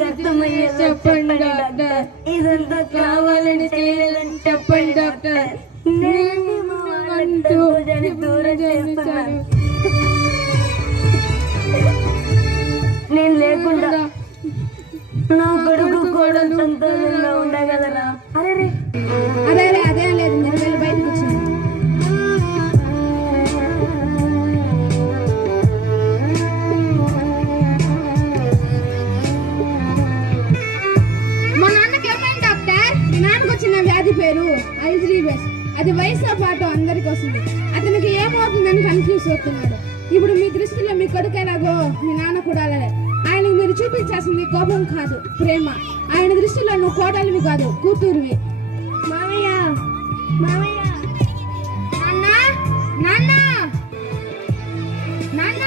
చెప్పండి డాక్టర్. ఇదంతా కావాలని చేయలేదని చెప్పండి డాక్టర్. నేను లేకుండా నా కొడుకు కోడలు సంతోషంగా ఉండగలరా? అరే అదే అదేం లేదు, మీరు వెళ్ళి బయటకు వచ్చాను. మా నాన్నకి ఏమైంది డాక్టర్? మీ నాన్నకు వచ్చిన వ్యాధి పేరు అల్జీమర్స్. అది వయసుతో పాటు అందరికి వస్తుంది. అతనికి ఏమవుతుందని కన్ఫ్యూజ్ అవుతున్నాడు. ఇప్పుడు మీ దృష్టిలో మీ కొడుకు ఎలాగో మీ నాన్న కూడా అలాగే. ఆయనకు మీరు చూపించాల్సింది కోపం కాదు, ప్రేమ. ఆయన దృష్టిలో నువ్వు కోడలివి కాదు, కూతురువి. మామయ్య మామయ్య నాన్న నాన్న నాన్న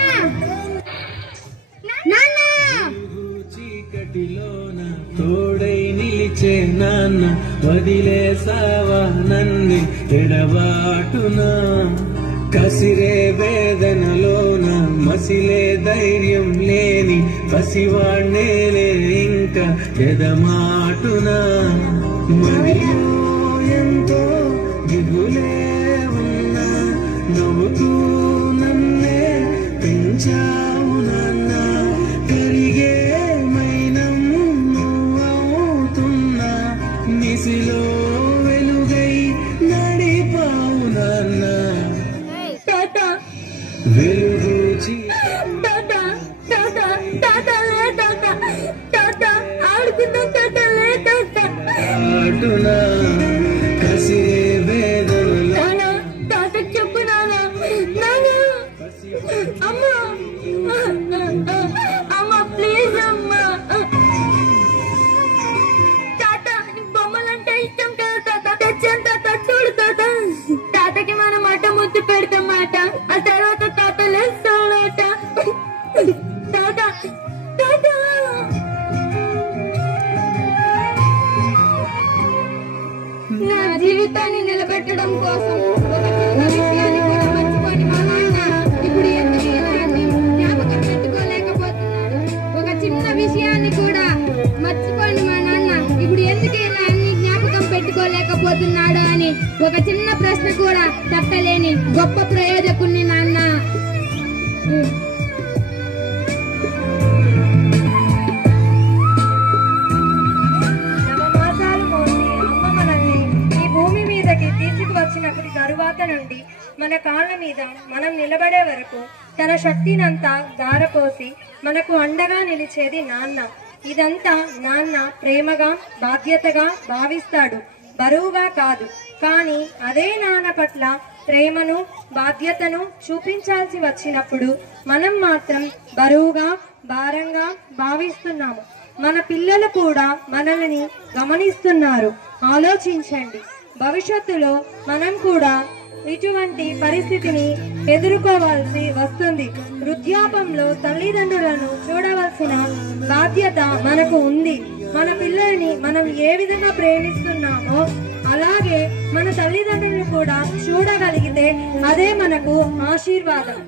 నాన్న. చీకటిలోన తోడై నిలిచే నాన్న వదిలేసావా నన్ను ఎడబాటునా? కసిరే వేదనలోన మసిలే ధైర్యం లేని పసివాణ్ణేలే ఇంకా ఎదమాటునా? మదిలో ఎంతో దిగులే ఉన్నా నవ్వుతూ నన్నే పెంచావు నాన్న. కరిగే మైనం నువ్వవుతున్నా నిసిలో వెలుగై నడిపావు నాన్న. వెలుగు ఆడుతున్నా కసిరే వేదనలో చెప్పు నాన్న. అమ్మా అమ్మా ప్లీజ్ అమ్మా. తాత బొమ్మలంటే ఇష్టం కదా తాత, తెచ్చాను తాత. చూడు తాత, తాతకి మనం మాట ముద్దు పెడతాం మాట. ఆ తర్వాత తాత లేస్తాడట. తాత తాత నా జీవితాన్ని నిలబెట్టడం కోసం ఒక చిన్న విషయాన్ని కూడా మర్చిపోని మా నాన్న ఇప్పుడు ఎందుకు ఇలాంటి జ్ఞాపకం పెట్టుకోలేకపోతున్నాడు. ఒక చిన్న విషయాన్ని కూడా మర్చిపోని మా నాన్న ఇప్పుడు ఎందుకు ఇలా అన్ని జ్ఞాపకం పెట్టుకోలేకపోతున్నాడు అని ఒక చిన్న ప్రశ్న కూడా తట్టలేని గొప్ప ప్రయోజకుణ్ణి నాన్న. తీసుకువచ్చినప్పటి తరువాత నుండి మన కాళ్ళ మీద మనం నిలబడే వరకు తన శక్తినంతా ధారపోసి మనకు అండగా నిలిచేది నాన్న. ఇదంతా నాన్న ప్రేమగా బాధ్యతగా భావిస్తాడు, బరువుగా కాదు. కానీ అదే నాన్న పట్ల ప్రేమను బాధ్యతను చూపించాల్సి వచ్చినప్పుడు మనం మాత్రం బరువుగా భారంగా భావిస్తున్నాము. మన పిల్లలు కూడా మనల్ని గమనిస్తున్నారు. ఆలోచించండి, భవిష్యత్తులో మనం కూడా ఇటువంటి పరిస్థితిని ఎదుర్కోవాల్సి వస్తుంది. వృద్ధాపంలో తల్లిదండ్రులను చూడవలసిన బాధ్యత మనకు ఉంది. మన పిల్లల్ని మనం ఏ విధంగా ప్రేమిస్తున్నామో అలాగే మన తల్లిదండ్రులను కూడా చూడగలిగితే అదే మనకు ఆశీర్వాదం.